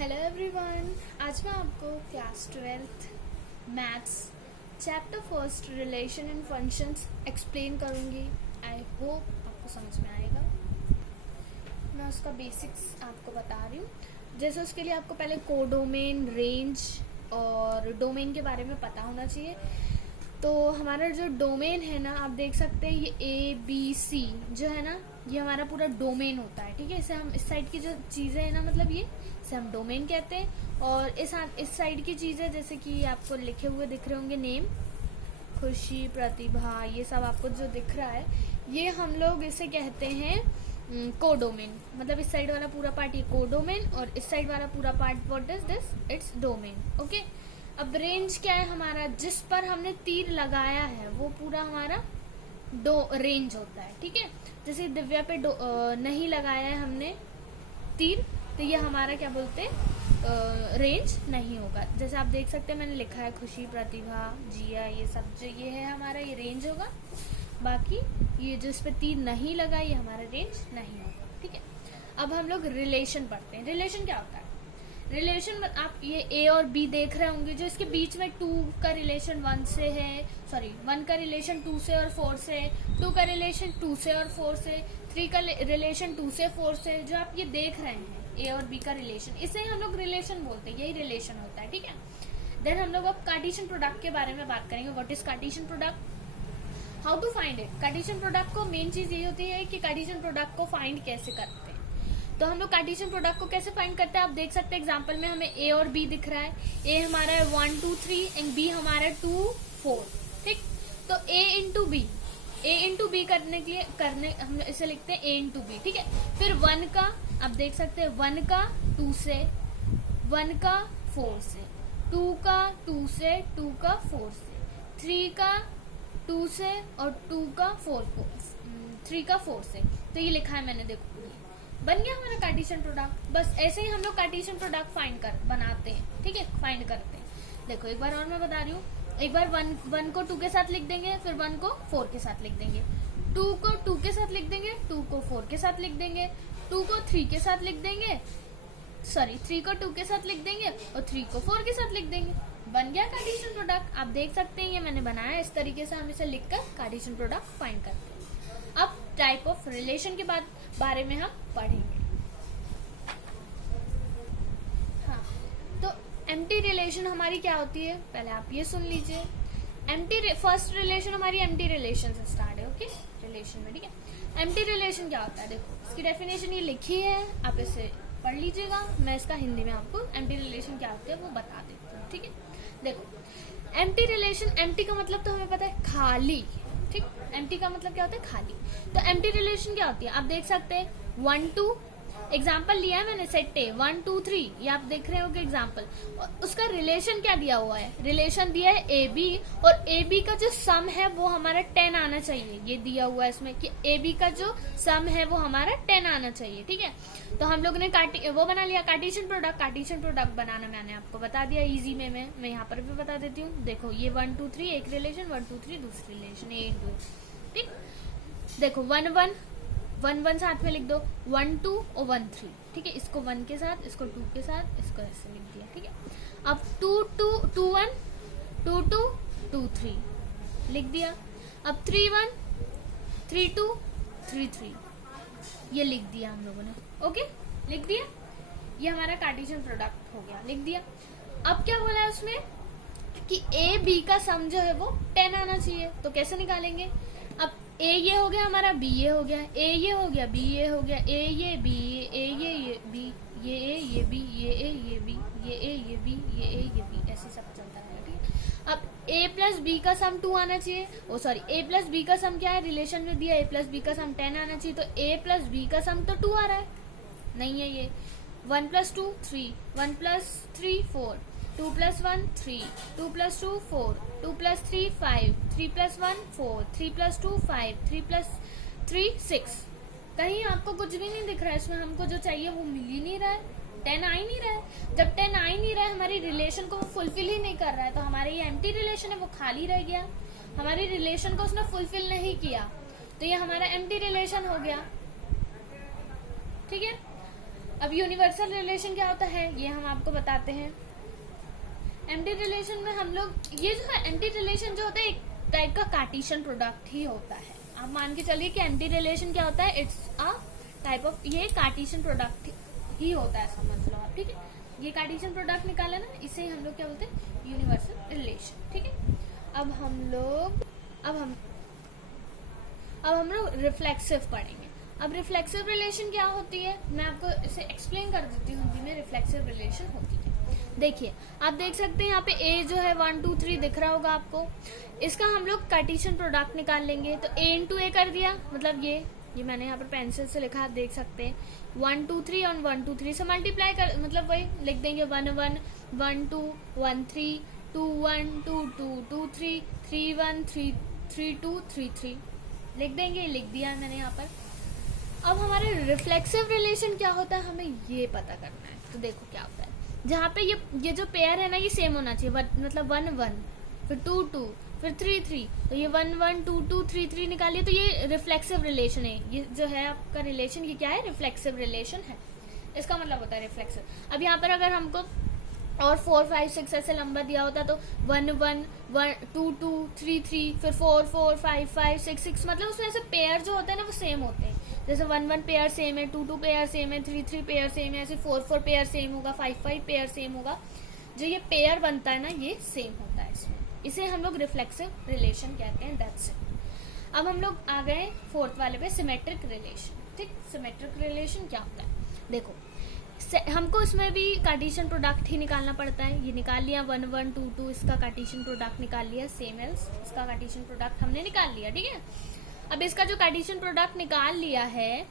Hello everyone, आज मैं आपको class 12th maths chapter first relation and functions explain करूँगी। आई होप आपको समझ में आएगा। मैं उसका बेसिक्स आपको बता रही हूँ। जैसे उसके लिए आपको पहले कोडोमेन, रेंज और डोमेन के बारे में पता होना चाहिए। तो हमारा जो डोमेन है ना, आप देख सकते हैं ये ABC जो है ना, ये हमारा पूरा डोमेन होता है। ठीक है, इसे हम इस साइड की जो चीज़ें हैं ना, मतलब ये इसे हम डोमेन कहते हैं। और इस साइड की चीज़ें जैसे कि आपको लिखे हुए दिख रहे होंगे नेम, खुशी, प्रतिभा, ये सब आपको जो दिख रहा है, ये हम लोग इसे कहते हैं कोडोमेन। मतलब इस साइड वाला पूरा पार्ट ये कोडोमेन और इस साइड वाला पूरा part what is this, its domain. Okay, अब रेंज क्या है हमारा, जिस पर हमने तीर लगाया है वो पूरा हमारा रेंज होता है। ठीक है, जैसे दिव्या पे नहीं लगाया है हमने तीर, तो ये हमारा क्या बोलते हैं, रेंज नहीं होगा। जैसे आप देख सकते हैं मैंने लिखा है खुशी, प्रतिभा, जिया, ये सब जो ये है हमारा, ये रेंज होगा। बाकी ये जो इस पे तीर नहीं लगा ये हमारा रेंज नहीं होगा। ठीक है, अब हम लोग रिलेशन पढ़ते हैं। रिलेशन क्या होता है? रिलेशन, आप ये ए और बी देख रहे होंगे, जो इसके बीच में 2 का रिलेशन 1 से है, 1 का रिलेशन 2 से और 4 से, 2 का रिलेशन 2 से और 4 से, 3 का रिलेशन 2 से 4 से, जो आप ये देख रहे हैं ए और बी का रिलेशन, इसे हम लोग रिलेशन बोलते हैं। यही रिलेशन होता है। ठीक है, देन हम लोग अब कार्टेशियन प्रोडक्ट के बारे में बात करेंगे। What is Cartesian product, how to find it. Cartesian product को मेन चीज ये होती है कि कार्टेशियन प्रोडक्ट को फाइंड कैसे करते हैं। तो हम लोग कार्टेशियन प्रोडक्ट को कैसे फाइंड करते हैं, आप देख सकते हैं एग्जांपल में हमें ए और बी दिख रहा है। ए हमारा है 1 2 3 एंड बी हमारा है 2 4। ठीक, तो ए इंटू बी करने के लिए हम इसे लिखते हैं ए इंटू बी। ठीक है, फिर 1 का आप देख सकते हैं 1 का 2 से, 1 का 4 से, 2 का 2 से, 2 का 4 से, 3 का 2 से और 2 का 3 का 4 से। तो ये लिखा है मैंने, देखो बन गया हमारा कार्टेशियन प्रोडक्ट। बस ऐसे ही हम लोग कार्टेशियन प्रोडक्ट बनाते हैं। ठीक है, फाइंड करते हैं। देखो एक बार और मैं बता रही हूँ, एक बार 1 को 2 के साथ लिख देंगे, फिर 1 को 4 के साथ लिख देंगे, 2 को 2 के साथ लिख देंगे, 2 को 4 के साथ लिख देंगे, 2 को 3 के साथ लिख देंगे, 3 को 2 के साथ लिख देंगे और 3 को 4 के साथ लिख देंगे। बन गया कार्टेशियन प्रोडक्ट। आप देख सकते हैं ये मैंने बनाया, इस तरीके से हम इसे लिखकर कार्टेशियन प्रोडक्ट फाइंड करते हैं। अब टाइप ऑफ रिलेशन के बारे में हम पढ़ेंगे। हाँ, तो एम्प्टी रिलेशन हमारी क्या होती है, पहले आप ये सुन लीजिए। फर्स्ट रिलेशन हमारी एम्प्टी रिलेशन से स्टार्ट है। ओके, रिलेशन में। ठीक है, एम्प्टी रिलेशन क्या होता है, देखो इसकी डेफिनेशन ये लिखी है, आप इसे पढ़ लीजिएगा। मैं इसका हिंदी में आपको एम्प्टी रिलेशन क्या होता है वो बता देती हूँ। ठीक है, देखो एम्प्टी रिलेशन, एम्प्टी का मतलब तो हमें पता है खाली। ठीक, एम्प्टी का मतलब क्या होता है, खाली। तो एम्प्टी रिलेशन क्या होती है, आप देख सकते हैं 1 2, एग्जाम्पल लिया है मैंने सेट ए 1 2 3, ये आप देख रहे होगे एग्जाम्पल। उसका रिलेशन क्या दिया हुआ है, रिलेशन दिया है ए बी, और ए बी का जो सम है वो हमारा 10 आना चाहिए। ये दिया हुआ है इसमें कि ए बी का जो सम है वो हमारा 10 आना चाहिए। ठीक है, तो हम लोग ने वो बना लिया कार्टेशियन प्रोडक्ट। कार्टेशियन प्रोडक्ट बनाना मैंने आपको बता दिया इजी में। मैं यहाँ पर भी बता देती हूँ। देखो ये 1 2 3 एक रिलेशन, 1 2 3 दूसरी रिलेशन, ए 2। ठीक, देखो 1 1 साथ में लिख दो, 1 2 और 1 3। ठीक है, इसको 1 के साथ, इसको 2 के साथ, इसको ऐसे लिख दिया। ठीक है, अब 2 2 2 1 2 2 2 3 लिख दिया। अब 3 1 3 2 3 3 ये लिख दिया हम लोगों ने। ओके, लिख दिया, ये हमारा कार्टेशियन प्रोडक्ट हो गया, लिख दिया। अब क्या बोला है उसमें कि ए बी का सम जो है वो 10 आना चाहिए। तो कैसे निकालेंगे, अब ए ये हो गया हमारा, बी ये हो गया, ए ये हो गया, बी ये हो गया, ए ये बी, ए ये बी, ये ए ये बी, ये ए ये बी, ये ए ये बी, ये ए ये बी, ऐसे सब चलता रहेगा। ठीक है, अब ए प्लस बी का सम 2 आना चाहिए। ए प्लस बी का सम क्या है, रिलेशन में दिया ए प्लस बी का सम 10 आना चाहिए। तो ए प्लस बी का सम तो 2 आ रहा है, नहीं है ये। 1 + 2 3, 1 + 3 4, 2 + 1 3, 2 + 2 4, 2 + 3 5, 3 + 1 4, 3 + 2 5, 3 + 3 6। कहीं आपको कुछ भी नहीं दिख रहा है इसमें, हमको जो चाहिए वो मिल ही नहीं रहा है, 10 आ ही नहीं रहा है। जब 10 आ ही नहीं रहा है, हमारी रिलेशन को वो फुलफिल ही नहीं कर रहा है, तो हमारे ये एम्प्टी रिलेशन है वो खाली रह गया, हमारी रिलेशन को उसने फुलफिल नहीं किया, तो ये हमारा एम्प्टी रिलेशन हो गया। ठीक है, अब यूनिवर्सल रिलेशन क्या होता है ये हम आपको बताते हैं। एम्प्टी रिलेशन में हम लोग, ये जो है एम्प्टी रिलेशन जो होता है एक टाइप का कार्टेशियन प्रोडक्ट ही होता है। आप मान के चलिए कि एम्प्टी रिलेशन क्या होता है, इट्स अ टाइप ऑफ, ये कार्टेशियन प्रोडक्ट ही होता है, समझ लो आप, ठीक है। ये कार्टेशियन प्रोडक्ट निकाला ना, इसे हम लोग क्या बोलते हैं, यूनिवर्सल रिलेशन, ठीक है। अब हम लोग रिफ्लेक्सिव पढ़ेंगे। अब रिफ्लेक्सिव रिलेशन क्या होती है, मैं आपको इसे एक्सप्लेन कर देती हूँ हिंदी में। रिफ्लेक्सिव रिलेशन होती है, देखिए आप देख सकते हैं यहाँ पे ए जो है 1 2 3 दिख रहा होगा आपको। इसका हम लोग कार्टेशियन प्रोडक्ट निकाल लेंगे। तो ए इंटू ए कर दिया, मतलब ये मैंने यहाँ पर पेंसिल से लिखा, आप देख सकते हैं 1 2 3 और 1 2 3 से मल्टीप्लाई कर, मतलब वही लिख देंगे 1 1 1 2 1 3 2 1 2 2 2 3 3 1 3 3 2 3 3 लिख देंगे, लिख दिया मैंने यहाँ पर। अब हमारे रिफ्लेक्सिव रिलेशन क्या होता है, हमें ये पता करना है। तो देखो क्या होता है, जहाँ पे ये जो पेयर है ना, ये सेम होना चाहिए, मतलब 1 1 फिर 2 2 फिर 3 3, तो ये 1 1 2 2 3 3 निकालिए, तो ये रिफ्लेक्सिव रिलेशन है। ये जो है आपका रिलेशन, ये क्या है, रिफ्लेक्सिव रिलेशन है। इसका मतलब होता है रिफ्लेक्सिव। अब यहाँ पर अगर हमको और 4 5 6 ऐसे नंबर दिया होता तो 1 1 1 2 2 3 3 फिर 4 4 5 5 6 6, मतलब उसमें ऐसे पेयर जो होते हैं ना वो सेम होते हैं। जैसे 1 1 पेयर सेम है, 2 2 पेयर सेम है, 3 3 पेयर सेम है, ऐसे 4 4 पेयर सेम होगा, 5 5 पेयर सेम होगा। जो ये पेयर बनता है ना, ये सेम होता है इसमें, इसे हम लोग रिफ्लेक्सिव रिलेशन कहते हैं। That's it. अब हम लोग आ गए फोर्थ वाले पे, सिमेट्रिक रिलेशन। ठीक, सिमेट्रिक रिलेशन क्या होता है, देखो हमको इसमें भी कार्टेशियन प्रोडक्ट ही निकालना पड़ता है। ये निकाल लिया 1 1 2 2, इसका कार्टेशियन प्रोडक्ट निकाल लिया, सेम एल्स इसका कार्टेशियन प्रोडक्ट हमने निकाल लिया, ठीक है। अब इसका जो कार्टेशियन प्रोडक्ट निकाल लिया है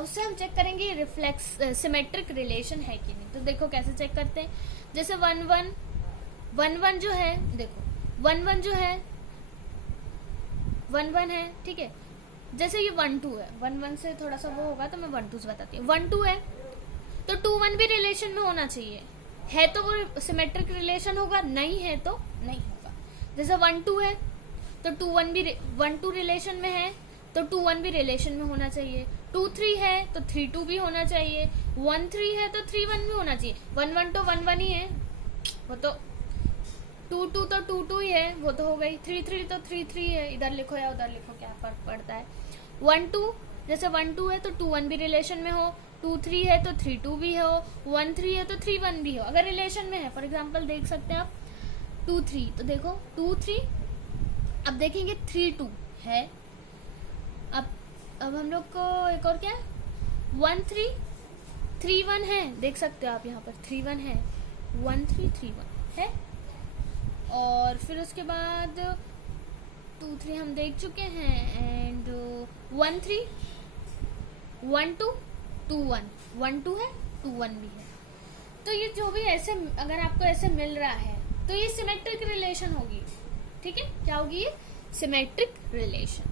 उससे हम चेक करेंगे रिफ्लेक्स सिमेट्रिक रिलेशन है कि नहीं। तो देखो कैसे चेक करते हैं, जैसे 1 1 1 1 जो है, देखो 1 1 जो है 1 1 है, ठीक है। जैसे ये 1 2 है, 1 1 से थोड़ा सा वो होगा तो मैं 1 2 से बताती हूँ। 1 2 है तो 2 1 भी रिलेशन में होना चाहिए, है तो वो सिमेट्रिक रिलेशन होगा, नहीं है तो नहीं होगा। जैसे 1 2 है तो 2 1 भी 1 2 रिलेशन में है तो 2 1 भी रिलेशन में होना चाहिए। 2 3 है तो 3 2 भी होना चाहिए। 1 3 है तो 3 1 भी होना चाहिए। 1 1 तो 1 1 ही है, वो तो 2 2 तो 2 2 ही है, वो तो हो गई। 3 3 तो 3 3 है, इधर लिखो या उधर लिखो, क्या फर्क पड़ता है। 1 2, जैसे 1 2 है तो 2 1 भी रिलेशन में हो, 2 3 है तो 3 2 भी हो, 1 3 है तो 3 1 भी हो, अगर रिलेशन में है। फॉर एग्जाम्पल देख सकते हैं आप 2 3, तो देखो 2 3, अब देखेंगे 3 2 है। अब हम लोग को एक और क्या है, 1 3 3 1 है, देख सकते हो आप यहाँ पर 3 1 है, 1 3 3 1 है। और फिर उसके बाद 2 3 हम देख चुके हैं, एंड 1 3 1 2 2 1 1 2 है, 2 1 भी है। तो ये जो भी ऐसे अगर आपको ऐसे मिल रहा है तो ये सिमेट्रिक रिलेशन होगी, ठीक है। क्या होगी ये, सिमेट्रिक रिलेशन।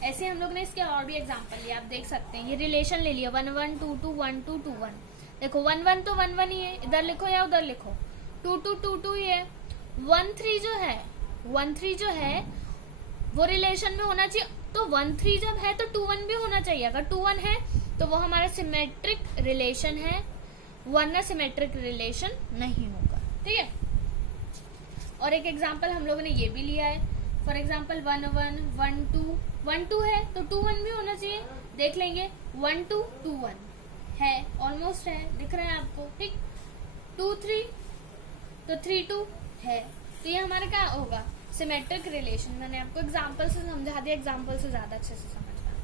ऐसे हम लोग ने इसके और भी एग्जांपल लिया, आप देख सकते हैं। ये रिलेशन ले लिया 1 1 2 2 1 2 2 1, देखो 1 1 तो 1 1 ही है, इधर लिखो या उधर लिखो, 2 2 2 2 ही है। 1 3 जो है, 1 3 जो है वो रिलेशन में होना चाहिए, तो 1 3 जब है तो 2 1 भी होना चाहिए। अगर 2 1 है तो वो हमारा सिमेट्रिक रिलेशन है, वरना सिमेट्रिक रिलेशन नहीं होगा, ठीक है। और एक एग्जांपल हम लोगों ने ये भी लिया है, फॉर एग्जांपल 1 1 1 2 1 2 है तो 2 1 भी होना चाहिए, देख लेंगे 1 2 2 1 है, ऑलमोस्ट है, दिख रहा है आपको, ठीक। 2 3 तो 3 2 है, तो ये हमारा क्या होगा, सिमेट्रिक रिलेशन। मैंने आपको एग्जांपल से समझा दिया, एग्जांपल से ज्यादा अच्छे से समझ में आता।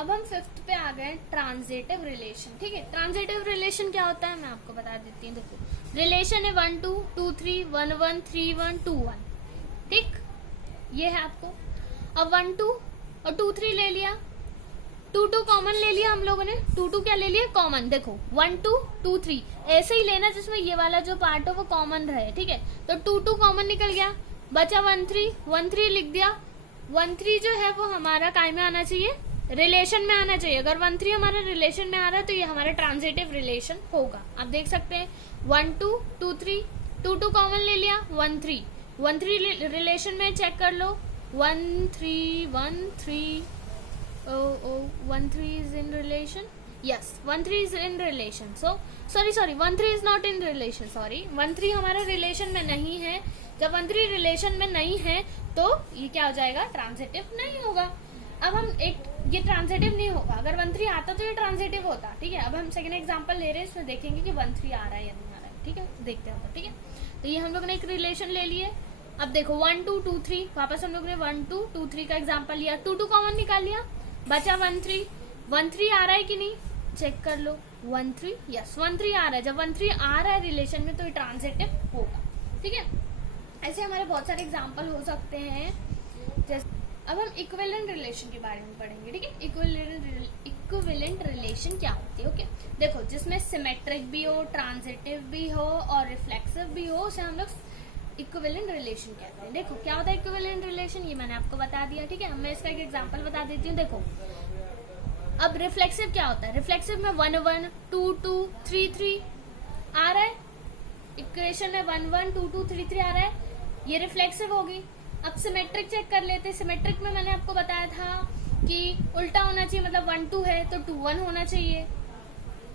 अब हम 5th पे आ गए, ट्रांजिटिव रिलेशन, ठीक है। ट्रांजिटिव रिलेशन क्या होता है मैं आपको बता देती हूँ। देखो रिलेशन है 1 2 2 3 1 1 3 1 2 1, ठीक, ये है आपको। अब 1 2 और 2 3 ले लिया, 2 2 कॉमन ले लिया हम लोगों ने, 2 2 क्या ले लिया, कॉमन। देखो 1 2 2 3 ऐसे ही लेना जिसमें ये वाला जो पार्ट हो वो कॉमन रहे, ठीक है। तो 2 2 कॉमन निकल गया, बचा 1 3 लिख दिया। 1 3 जो है वो हमारा काय में आना चाहिए, रिलेशन में आना चाहिए। अगर 1 3 हमारा रिलेशन में आ रहा है तो ये हमारा ट्रांजिटिव रिलेशन होगा। आप देख सकते हैं 1 2 2 3, 2 2 कॉमन ले लिया, 1 3 रिलेशन में चेक कर लो, 1 3 1 3 1 3 is in relation, yes 1-3 is in relation. Sorry 1-3 is not in relation. Sorry 1-3 हमारे रिलेशन में नहीं है. जब 1-3 रिलेशन में नहीं है तो ये क्या हो जाएगा, ट्रांजिटिव नहीं होगा. अब हम ये ट्रांजिटिव नहीं होगा. अगर 1-3 आता तो ये ट्रांजिटिव होता. ठीक है, अब हम सेकंड एग्जांपल ले रहे हैं, इसमें देखेंगे कि 1-3 आ रहा है या नहीं आ रहा है. ठीक है, देखते हैं. ठीक है, तो ये हम लोग ने एक रिलेशन ले लिए. अब देखो 1-2 2-3, वापस हम लोग ने 1-2 2-3 का एग्जांपल लिया, 2-2 कॉमन निकाल लिया, बचा 1-3. 1-3 आ रहा है कि नहीं, चेक कर लो. 1-3, यस 1-3 आ रहा है. जब 1-3 आ रहा है रिलेशन में तो ये ट्रांजिटिव होगा. ठीक है, ऐसे हमारे बहुत सारे एग्जांपल हो सकते हैं. जैसे अब हम इक्विवेलेंट रिलेशन के बारे में पढ़ेंगे. ठीक है, इक्विवेलेंट रिलेशन क्या होती है. ओके, देखो जिसमें सिमेट्रिक भी हो, ट्रांजिटिव भी हो और रिफ्लेक्सिव भी हो, उसे हम लोग इक्विवेलेंट रिलेशन कहते हैं. देखो क्या होता है इक्विवेलेंट रिलेशन, ये मैंने आपको बता दिया. ठीक है, मैं इसका एक एग्जांपल बता देती हूँ. देखो अब रिफ्लेक्सिव क्या होता है. रिफ्लेक्सिव में 1-1 2-2 3-3 आ रहा है. इक्वेशन में 1-1 2-2 3-3 आ रहा है, ये रिफ्लेक्सिव होगी. अब सिमेट्रिक चेक कर लेते. सिमेट्रिक में मैंने आपको बताया था कि उल्टा होना चाहिए, मतलब 1-2 है तो 2-1 होना चाहिए,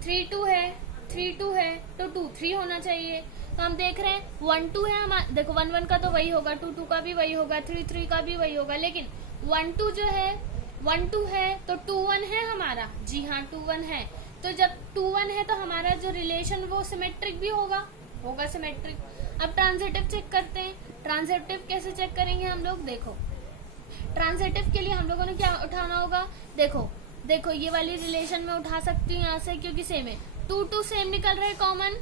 3-2 है 3-2 है तो 2-3 होना चाहिए. तो हम देख रहे हैं 1-2 है, देखो 1-1 का तो वही होगा, 2-2 का भी वही होगा, 3-3 का भी वही होगा. लेकिन 1-2 जो है 1-2 है तो 2-1 है हमारा. जी हाँ 2-1 है. तो जब 2-1 है तो हमारा जो रिलेशन वो सिमेट्रिक भी होगा सिमेट्रिक. अब ट्रांजिटिव चेक करते हैं. ट्रांजिटिव कैसे चेक करेंगे हम लोग. देखो ट्रांजिटिव के लिए हम लोगों ने क्या उठाना होगा. देखो ये वाली रिलेशन में उठा सकती हूँ यहाँ से, क्योंकि सेम है. 2-2 सेम निकल रहा है कॉमन.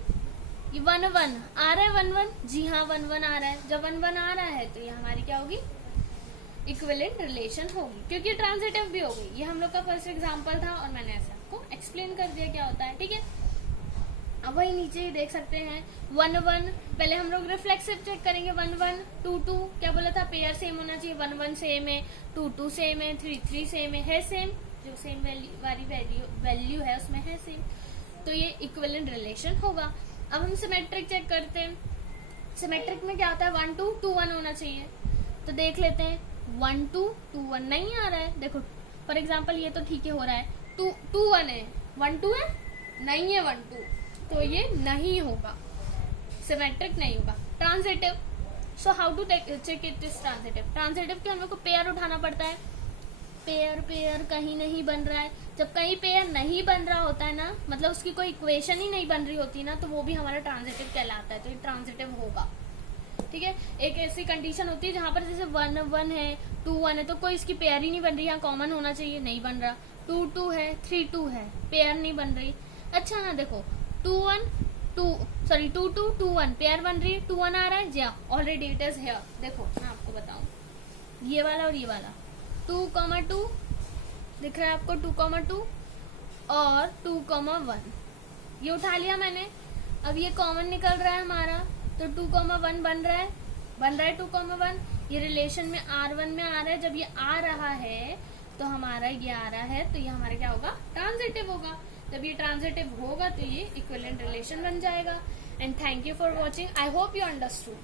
ये 1-1 आ रहा है 1-1. जी हाँ 1-1 आ रहा है. जब 1-1 आ रहा है तो ये हमारी क्या होगी, इक्विवेलेंट रिलेशन होगी, क्योंकि ट्रांजिटिव भी हो गई. ये हम लोग का फर्स्ट एग्जांपल था और मैंने ऐसा आपको एक्सप्लेन कर दिया क्या होता है. ठीक है, अब वही नीचे देख सकते हैं 1-1. पहले हम लोग रिफ्लेक्सिव चेक करेंगे. 1-1 2-2 क्या बोला था, पेयर सेम होना चाहिए. 1-1 सेम है, 2-2 सेम है, 3-3 सेम है सेम. जो सेम वाली वैल्यू है उसमें है सेम, तो ये इक्विवेलेंट रिलेशन होगा. अब हम सिमेट्रिक चेक करते हैं. सिमेट्रिक में क्या होता है, 1-2 2-1 होना चाहिए. तो देख लेते हैं 1-2 2-1 नहीं आ रहा है. देखो फॉर एग्जाम्पल ये तो ठीक है हो रहा है, 2-1 है, 1-2 है नहीं है 1-2, तो ये नहीं होगा, सिमेट्रिक नहीं होगा. Transitive, so how to check it is transitive. Transitive के हम लोग को पेयर उठाना पड़ता है. पेयर कहीं नहीं बन रहा है. जब कहीं पेयर नहीं बन रहा होता है ना, मतलब उसकी कोई इक्वेशन ही नहीं बन रही होती ना, तो वो भी हमारा ट्रांजिटिव कहलाता है. तो ये ट्रांजिटिव होगा. ठीक है, एक ऐसी कंडीशन होती है जहां पर जैसे 1-1 है 2-1 है तो कोई इसकी पेयर ही नहीं बन रही. यहाँ कॉमन होना चाहिए, नहीं बन रहा. 2-2 है 3-2 है, पेयर नहीं बन रही. अच्छा हाँ देखो 2-2 2-1 पेयर बन रही है. 2-1 आ रहा है जी, ऑलरेडी इट इज हियर. देखो मैं आपको बताऊं, ये वाला और ये वाला 2,2 दिख रहा है आपको, 2,2 और 2,1 ये उठा लिया मैंने. अब ये कॉमन निकल रहा है हमारा, तो 2,1 बन रहा है 2,1. ये रिलेशन में R1 में आ रहा है. जब ये आ रहा है तो हमारा ये आ रहा है, तो ये हमारा क्या होगा, ट्रांजिटिव होगा. जब ये ट्रांजिटिव होगा तो ये इक्विवेलेंट रिलेशन बन जाएगा. And thank you for watching. I hope you understood.